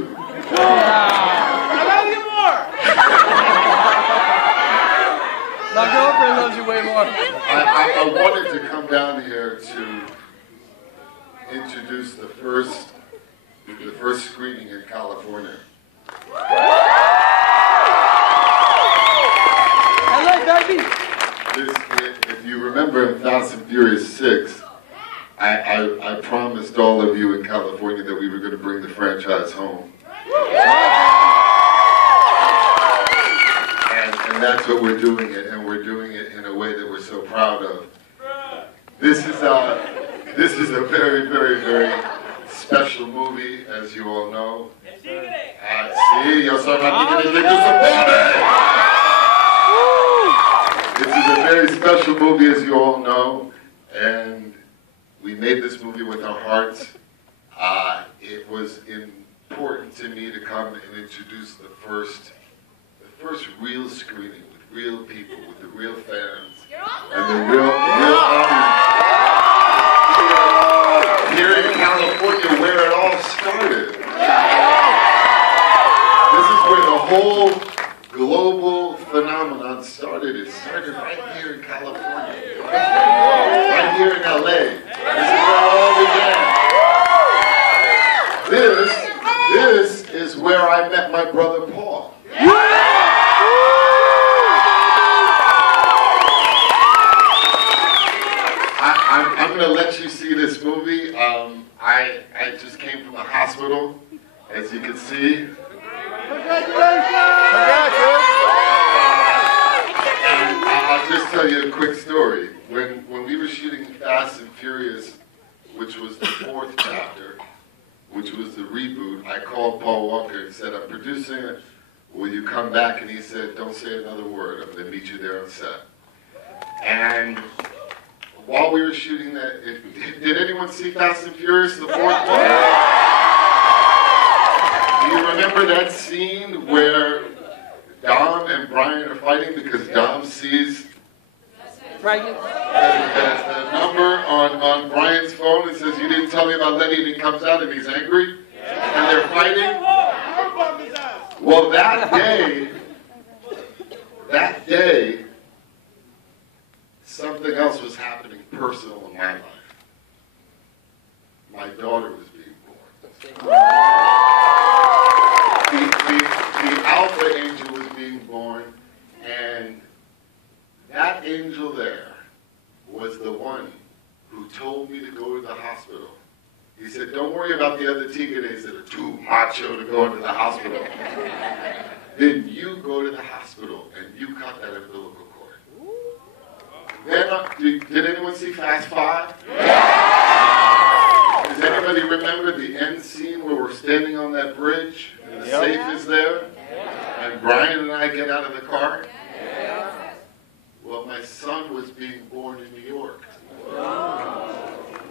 too. I love you more. My girlfriend loves you way more. I wanted to come down here to introduce the first screening in California. LA, baby. If you remember in Fast and Furious 6, I promised all of you in California that we were going to bring the franchise home. And that's what we're doing it, and we're doing it in a way that we're so proud of. This is a very, very, very special movie, as you all know. Sí, yo soy la tigre de This is a very special movie, as you all know, and we made this movie with our hearts. It was important to me to come and introduce the first real screening with real people, with the real fans, and the real audience here in California, where it all started. This is where the whole global phenomenon started. It started right here in California, right here in LA. This is where it all began. This is where I met my brother Paul. I'm going to let you see this movie. I just came from the hospital, as you can see. And I'll just tell you a quick story. When we were shooting Fast and Furious, which was the 4th chapter, which was the reboot, I called Paul Walker and said, I'm producing it. Will you come back? And he said, don't say another word. I'm going to meet you there on set. And while we were shooting that, did anyone see Fast and Furious, the 4th one? Do you remember that scene where Dom and Brian are fighting because Dom sees the number on Brian's phone and says, you didn't tell me about Letty, and he comes out and he's angry, and they're fighting? Well, that day, something else was happening personal in my life. My daughter was being born. The Alpha angel was being born, and that angel there was the one who told me to go to the hospital. He said, don't worry about the other Tigres that are too macho to go into the hospital. Then you go to the hospital and you cut that umbilical cord. Then, did anyone see Fast 5? Yeah. Does anybody remember the end scene where we're standing on that bridge and the safe is there? And Brian and I get out of the car? Well, my son was being born in New York.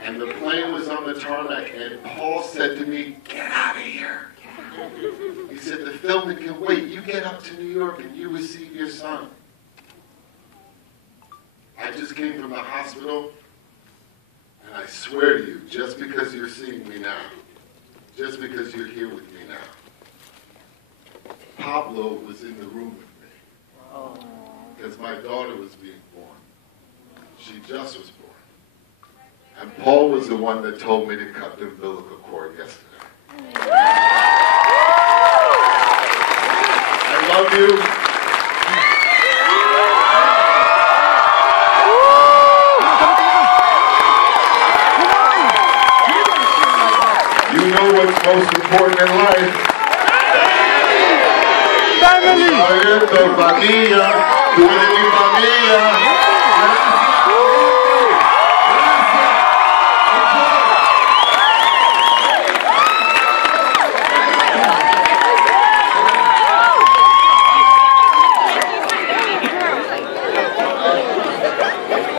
And the plane was on the tarmac, and Paul said to me, get out of here. He said, the filming can wait. You get up to New York and you receive your son. I just came from the hospital, and I swear to you, just because you're seeing me now, just because you're here with me now, Pablo was in the room with me. Because my daughter was being born. She just was born. And Paul was the one that told me to cut the umbilical cord yesterday. I love you. You know what's most important in life. Family.